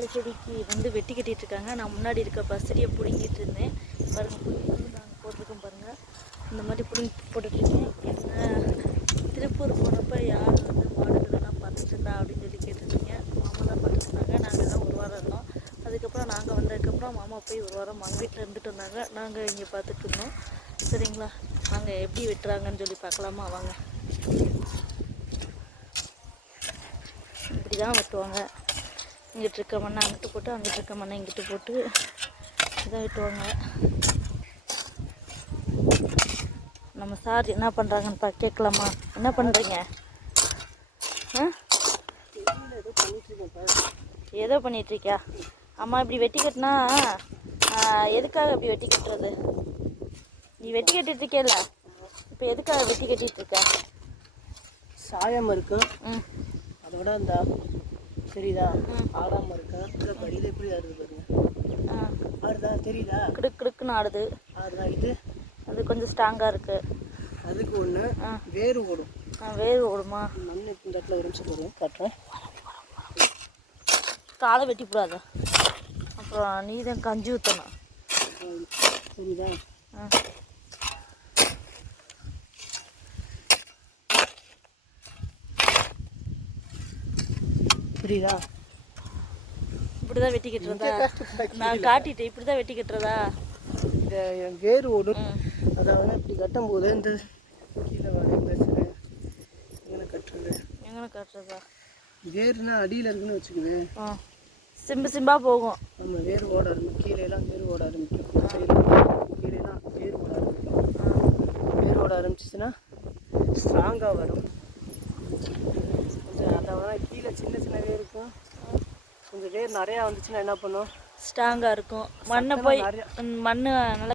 தக்காளி செடிக்கு வந்து வெட்டி கட்டிகிட்டு இருக்காங்க. நான் முன்னாடி இருக்க பசடியை பிடுங்கிட்டு இருந்தேன். பாருங்கள், பிடுங்கி நாங்கள் போட்டிருக்கோம் பாருங்கள். இந்த மாதிரி பிடுங்கி போட்டுட்ருக்கேன். என்ன திருப்பூர் போனப்போ யார் வந்து மாடுகளெல்லாம் பார்த்துட்டு இருந்தா அப்படின்னு சொல்லி கேட்டுருந்தீங்க. மாமா தான் பார்த்துட்டு இருந்தாங்க. நாங்கள் எல்லாம் ஒரு வாரம் இருந்தோம். அதுக்கப்புறம் நாங்கள் வந்ததுக்கப்புறம் மாமா போய் ஒரு வாரம் அவங்க வீட்டில் இருந்துட்டு இருந்தாங்க. நாங்கள் இங்கே பார்த்துட்டு இருந்தோம். சரிங்களா, நாங்கள் எப்படி வெட்டுறாங்கன்னு சொல்லி பார்க்கலாமா? வாங்க. இப்படி தான் வெட்டுவாங்க. இங்கிட்டு இருக்க மண்ணை அங்கிட்டு போட்டு, அங்கிட்டு இருக்க மண்ணை இங்கிட்டு போட்டு இதான் வெட்டுவாங்க. நம்ம சார் என்ன பண்ணுறாங்கன்னு கேட்கலாமா? என்ன பண்ணுறீங்க? ஏதோ பண்ணிகிட்ருக்கியா? அம்மா இப்படி வெட்டி கட்டினா எதுக்காக இப்படி வெட்டி கட்டுறது? நீ வெட்டி கட்டிட்டு இருக்கேல்ல, இப்போ எதுக்காக வெட்டி கட்டிகிட்டு இருக்க? சாயம் இருக்கு. அதோட அந்த தெரியுதா ஆடாமல் இருக்கா? இந்த படியில் எப்படி ஆடுது பாருங்க. ஆடுதா? தெரியுதா? கிடுக்கு கிடுக்குன்னு ஆடுது. ஆடுதா? இது அது கொஞ்சம் ஸ்ட்ராங்காக இருக்குது. அதுக்கு ஒன்று வேறு ஓடும். வேறு ஓடுமா? மண் இந்த இடத்துல ஒரு நிமிஷம் போடுவேன், காட்டுறேன். காலை வெட்டி போடாத, அப்புறம் நீ தான் கஞ்சி ஊற்றணும். தெரியுதா? புரியுதா? இப்படி தான் வெட்டி கட்டுறதா? நான் காட்டிட்டேன். இப்படி தான் வெட்டி கட்டுறதா? இந்த வேறு ஓடும். அதாவது இப்படி கட்டும்போது இந்த கீழே வர எங்கே கட்டுறது? எங்கே கட்டுறதா? வேறுனா அடியில் இருக்குன்னு வச்சுக்குவேன். சிம்பு சிம்பாக போகும். நம்ம வேறு ஓட ஆரம்பிக்கும். கீழேலாம் வேறு ஓட ஆரம்பிக்கும். கீழேலாம் வேறு ஓட ஆரம்பிக்கும். வேறு ஓட ஆரம்பிச்சிச்சுன்னா ஸ்ட்ராங்காக வரும். கொஞ்சம் அதாவது கீழே சின்ன சின்ன வேர் இருக்கும். கொஞ்சம் வேர் நிறையா வந்துச்சுன்னா என்ன பண்ணும்? ஸ்ட்ராங்காக இருக்கும். மண்ணை போய் மண் நல்லா